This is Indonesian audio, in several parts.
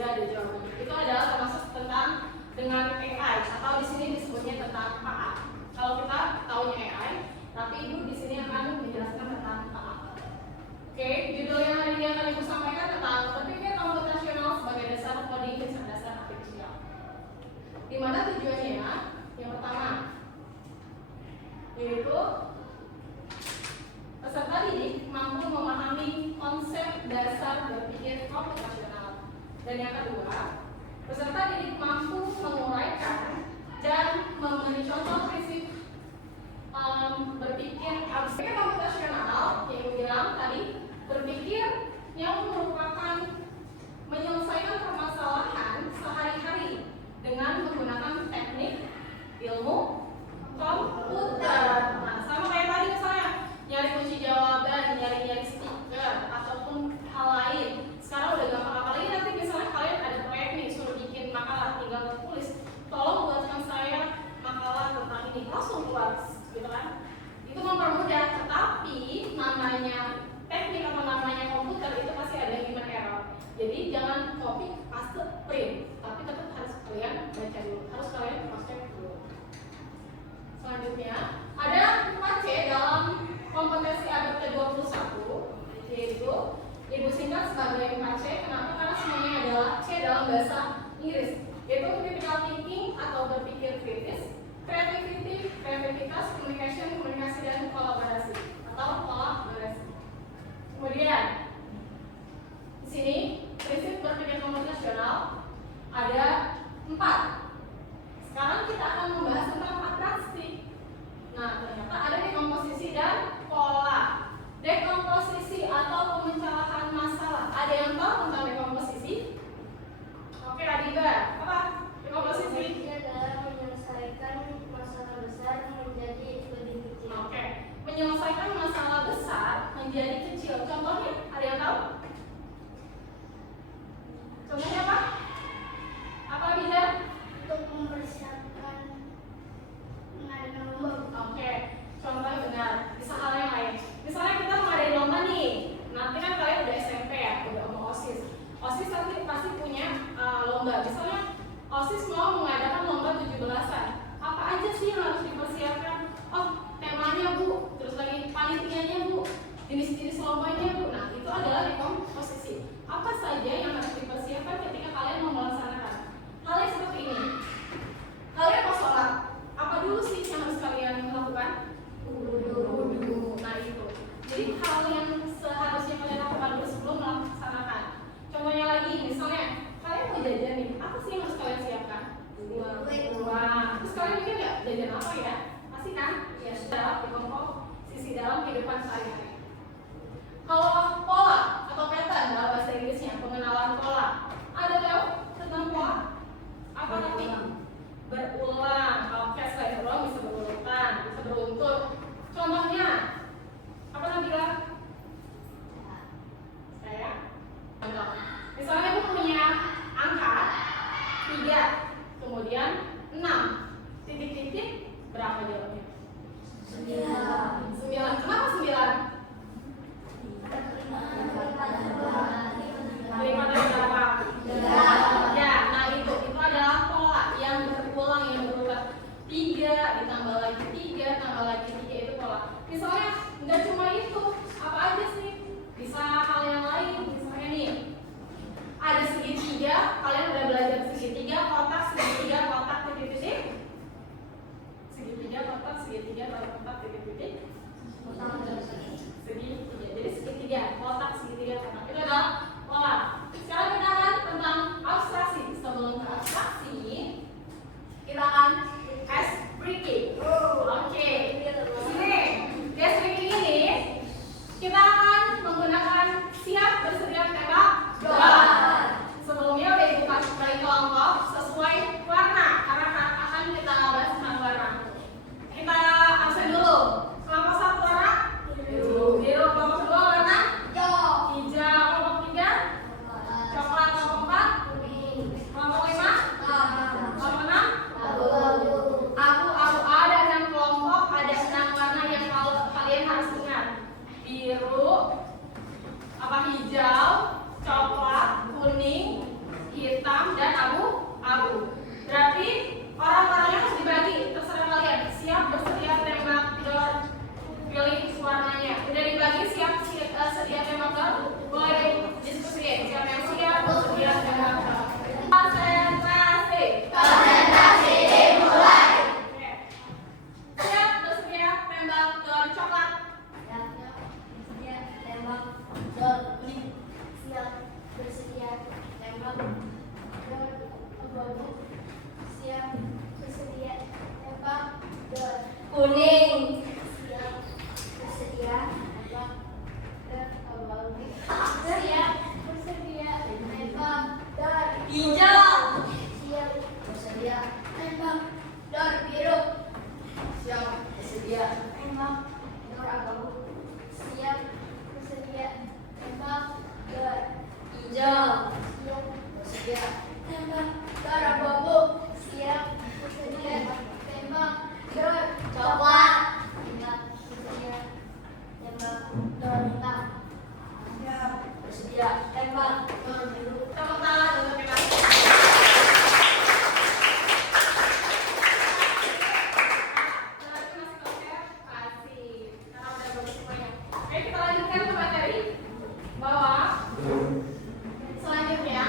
beda ada jawabannya. Itu adalah termasuk tentang dengan AI atau di sini disebutnya tentang PA. Kalau kita tahunya AI, tapi Ibu di sini akan menjelaskan tentang PA. Oke, judul yang hari ini akan Ibu sampaikan tentang berpikir komputasional sebagai dasar coding kecerdasan artifisial. Di mana tujuannya? Yang pertama, yaitu peserta didik mampu memahami konsep dasar berpikir komputasional. Dan yang kedua, peserta didik mampu menguraikan dan memberi contoh prinsip berpikir abstrak komputasional yang Ibu bilang tadi, berpikir yang merupakan menyelesaikan permasalahan sehari-hari dengan menggunakan teknik ilmu komputer. Nah, sama kayak tadi misalnya nyari kunci jawaban, nyari stiker ataupun hal lain. Sekarang udah gampang, apalagi nanti misalnya kalian ada proyek nih suruh bikin makalah, tinggal tulis, tolong buatkan saya makalah tentang ini, langsung keluar, gitu kan? Itu mempermudah, tetapi namanya teknik atau namanya komputer itu pasti ada human error. Jadi jangan copy paste print, tapi tetap harus kalian baca dulu, harus kalian cross check dulu. Selanjutnya ada 4C dalam kompetensi abad ke-21, yaitu Ibu singkat sebagai 4C. Kenapa? Karena semuanya adalah C dalam bahasa Inggris, yaitu critical thinking atau berpikir kritis, creativity, kreativitas, komunikasi dan kolaborasi atau kolaborasi. Kemudian di sini prinsip berpikir komputasional ada 4. Sekarang kita akan membahas tentang atraksi. Nah, ternyata ada dekomposisi dan pola. Dekomposisi atau pemecahan masalah. Ada yang tahu tentang dekomposisi? Oke, Adiba, apa dekomposisi? Ini adalah menyelesaikan masalah besar menjadi lebih kecil. Oke, menyelesaikan masalah besar menjadi kecil. Contohnya, ada yang tahu? Contohnya apa? Apa bisa? Untuk mempersiapkan mengadakan lomba. Oke, contohnya benar. Bisa hal yang lain. Misalnya kita mengadain lomba nih. Nanti kan kalian udah SMP ya, udah mau OSIS. OSIS pasti punya lomba. Misalnya OSIS mau mengadakan lomba 17-an. Apa aja sih yang harus dipersiapkan? Oh, temanya Bu, terus lagi panitianya Bu, jenis-jenis lombanya Bu. Nah, itu adalah dekomposisi. Apa saja yang harus dipersiapkan ketika kalian mau melaksanakan hal yang seperti ini? Kalian mau sholat, apa dulu sih yang harus kalian lakukan? Wudu. Nah, itu. Jadi hal yang seharusnya kalian lakukan dulu sebelum melaksanakan. Contohnya lagi, misalnya kalian mau jajan nih, apa sih yang harus kalian siapkan? hitam, dan abu-abu. Berarti orang-orangnya harus dibagi, terserah kalian. Siap, bersedia, tembak, dor, pilih warnanya. Udah dibagi, siap, sedia tembak, dor. Boleh diskusiin. Siapa yang siap, bersedia, tembak, dor. Konsentrasi. Konsentrasi dimulai. Siap, bersedia, tembak, dor, coklat. Siap, bersedia, tembak, dor, kuning. Siap, bersedia, tembak, dor, abu-abu. Siap, bersedia, tembak, dor, kuning. Siap, bersedia, tembak, dor, abu-abu. Siap, bersedia, tembak, dor, hijau. Siap, bersedia, tembak, dor, biru. Siap, bersedia, tembak, dor, abu-abu. Siap, bersedia, tembak, dor, hijau. Siap, bersedia, tembak, dor, abu-abu. Siap, bersedia, tembak, dor, coklat. Siap, bersedia, tembak, dor, hitam. Siap, bersedia, tembak, dor, biru. Tepuk tangan untuk kita. Kita lanjutkan ke materi bahwa selanjutnya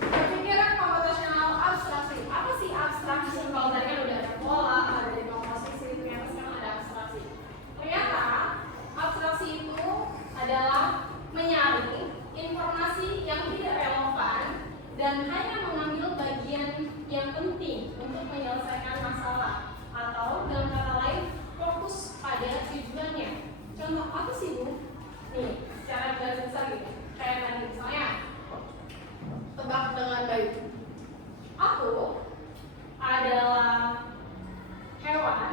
berpikiran komputasional abstraksi. Apa sih abstraksi? Kalau tadi kan udah ada pola, ada dekomposisi, ternyata sekarang ada abstraksi. Ternyata abstraksi itu adalah menyaring informasi yang tidak relevan dan hanya mengambil bagian yang penting untuk menyelesaikan masalah, atau dalam kata lain fokus pada tujuannya. Contoh apa sih, Bu? Nih, secara garis besar gitu. Kayak tadi misalnya tebak dengan baik. Aku adalah hewan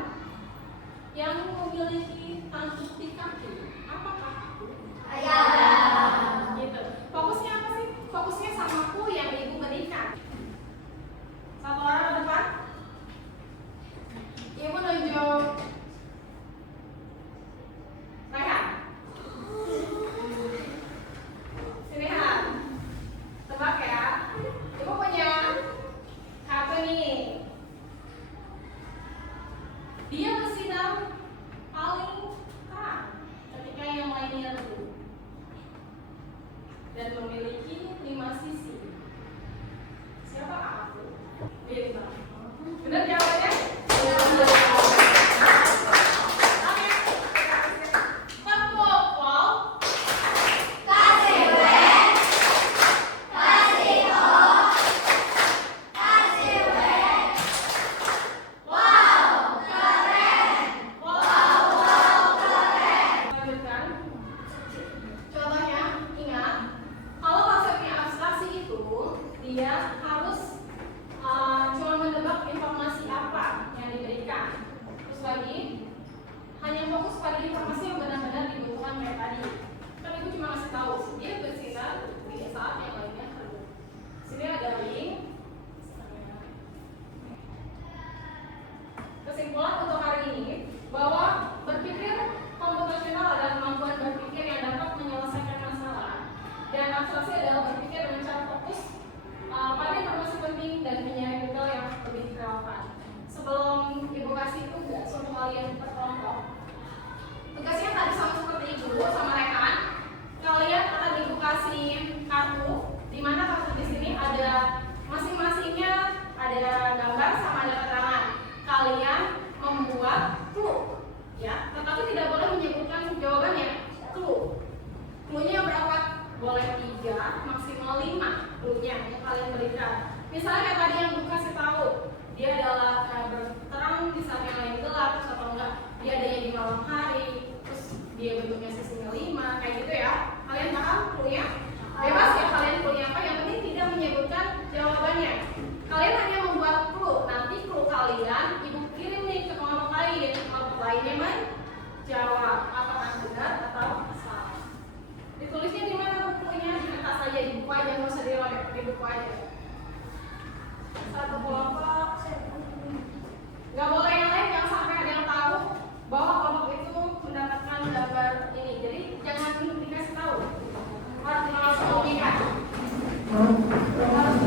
yang memiliki tanduk di kaki. Apakah aku? Ayam. Gitu. Fokusnya apa sih? Fokusnya sama ku yang ibu berikan. Satu orang ke depan. Ibu nunjuk Rehan. Sini Han. Tebak ya. Ibu punya kartu nih. Dia bersinar paling terang ketika yang lainnya redup dan memiliki 5 sisi. Siapa aku? Bintang. Benar jawabannya? Contohnya, ingat, kalau konsepnya abstraksi itu dia harus cuma menebak informasi apa yang diberikan. Terus lagi, hanya fokus pada informasi yang benar-benar dibutuhkan kayak tadi. Kan ibu cuma ngasih tahu dia bersinar di saat yang lainnya redup. Sini ada link. Kesimpulan untuk hari ini bahwa berpikir komputasional adalah kemampuan berpikir yang dapat menyelesaikan masalah, dan abstraksi adalah berpikir dengan cara fokus pada informasi penting dan menyaring detail yang lebih relevan. Sebelum ibu kasih tugas untuk kalian berkelompok, tugasnya tadi sama seperti ibu sama Rehan. Kalian akan ibu kasih kartu, di mana kartu di sini ada masing-masingnya ada gambar sama ada keterangan. Kalian membuat clue, ya, tetapi tidak boleh menyebutkan jawabannya. Clue-nya berapa? Boleh 3, maksimal 5 clue-nya yang kalian berikan. Misalnya tadi yang Bu kasih tahu, dia adalah berterang di saat yang lain gelap, terus atau enggak dia adanya di malam hari, terus dia bentuknya sisinya 5, kayak gitu ya. Kalian paham clue-nya? Bebas ya kalian clue-nya apa, yang penting tidak menyebutkan jawabannya. Kalian hanya membuat clue, nanti clue kalian ibu kirim nih ke kelompok lain. Kelompok lainnya menjawab apakah benar atau salah. Ditulisnya di mana bukunya? Di kertas aja, di buku aja, nggak usah dirobek, di buku aja. Satu kelompok, nggak boleh yang lain, jangan sampai ada yang tahu bahwa kelompok itu mendapatkan gambar ini. Jadi jangan dikasih tahu, harus langsung mengumumkan. Harus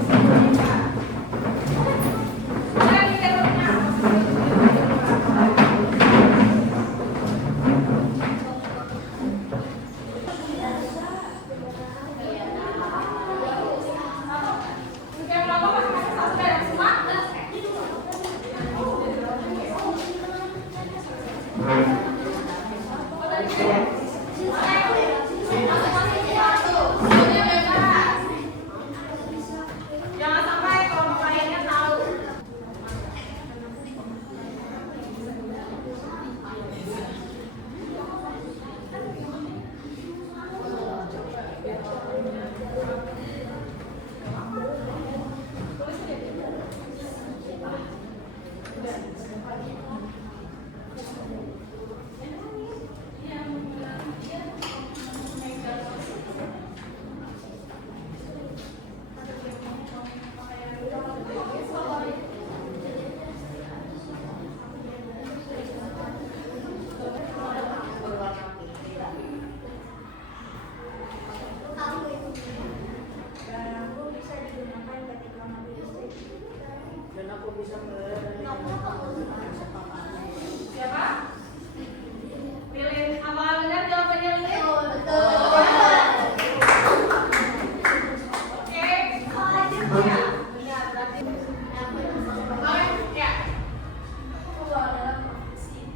Siapa? Lilin. Apakah benar jawabannya Lilin? Betul. Oke. Ya. Benar. Berarti. Oke. Ya. Aku adalah profesi.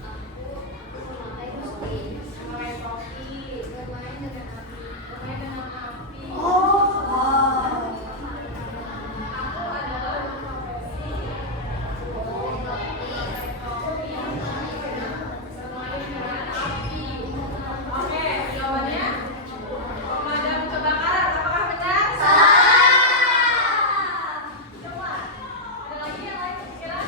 Aku memakai kopi. Memakai kopi. Bermain dengan api. Bermain dengan api. Aku adalah profesi. Bermain dengan api. Oke, jawabannya pemadam kebakaran. Apakah benar? Coba. Ada lagi yang lain kira-kira?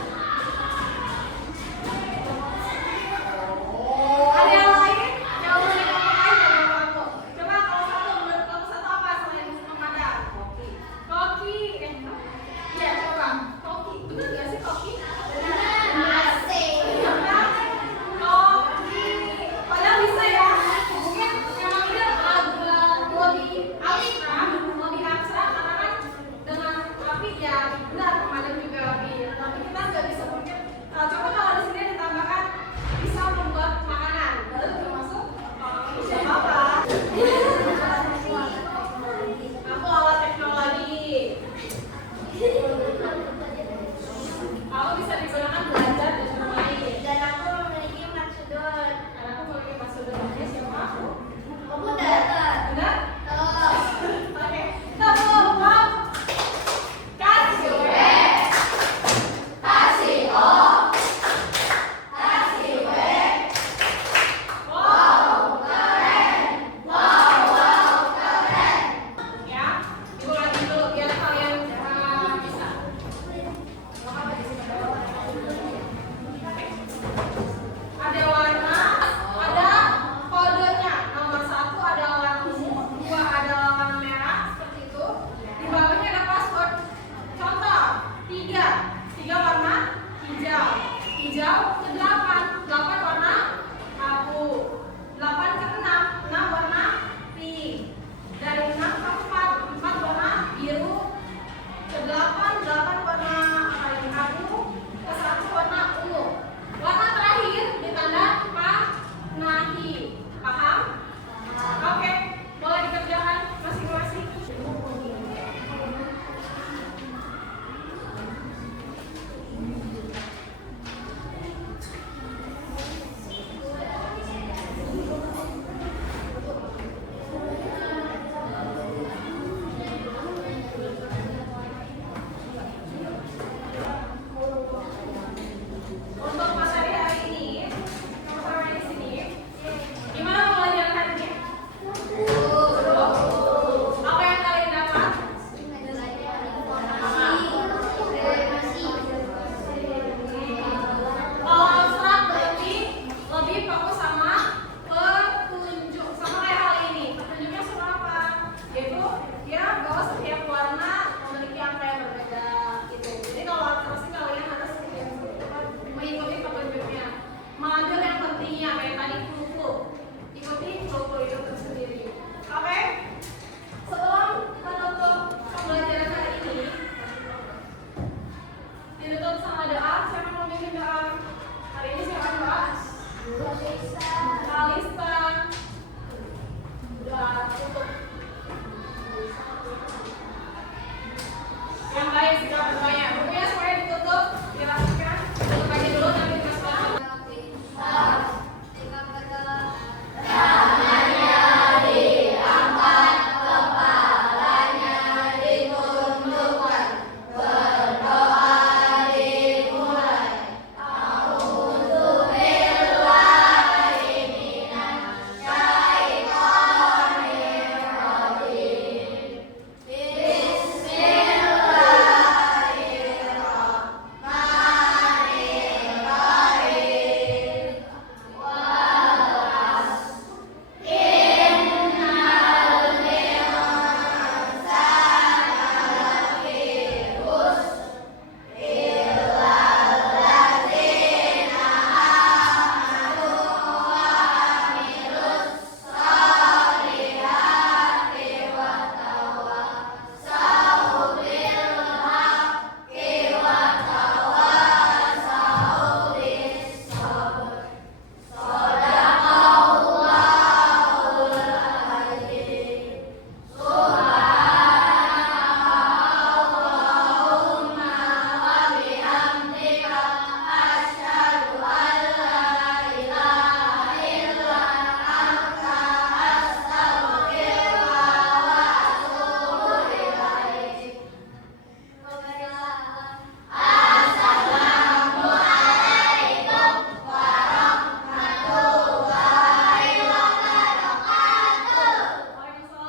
Ada yang lain? Jawabannya kamu lain dari kamu. Coba kalau satu, menurut kamu satu apa selain pemadam? Koki. Iya, coba. Koki. Benar nggak sih koki? Koki. Padahal bisa ya. Mungkin memang ini lebih abstrak karena kan dengan api ya benar pemadam juga api. Tapi kita nggak bisa mungkin. Coba kalau di sini ditambahkan bisa membuat makanan, baru termasuk siapa apa? Aku alat teknologi. Aku bisa digunakan belajar dan bermain. Dan aku memiliki maksudon. Karena aku memiliki maksudnya siapa aku? Komputer. Benar? Oh. Oke. Tepuk tangan. Kasih W. Kasih O. Kasih W. Wow, keren. Wow, keren. Ya, ibu lagi dulu biar kalian bisa. Ada warna, ada kodenya. Nomor 1 ada warna ungu, 2 ada warna merah seperti itu. Di bawahnya ada password. Contoh 3 warna hijau. Hijau ke 8 warna abu. 8 ke 6 warna pink. Dari 6 ke 4 warna biru. Ke 8 warna abu. Ke 1 warna ungu. Warna terakhir ditanda panahi. Paham? Oke, boleh dikerjakan masing-masing. Untuk materi hari ini, sama di sini. Gimana pelajaran hari ini? Apa yang kalian dapat? Kalau abstrak berarti lebih fokus sama petunjuk, sama kayak hal ini. Petunjuknya sama apa? Yaitu dia bahwa setiap warna memiliki angka yang berbeda gitu. Jadi kalau abstraksi kalian harus mengikuti petunjuknya. Mengambil yang pentingnya kayak tadi clue. Ikuti clue itu tersendiri. Oke? Setelah menutup pembelajaran hari ini, ditutup sama doa. Siapa mau bikin doa? Hari ini siapa yang doa? Kalista. Doa tutup. Yang baik sikap berdoanya.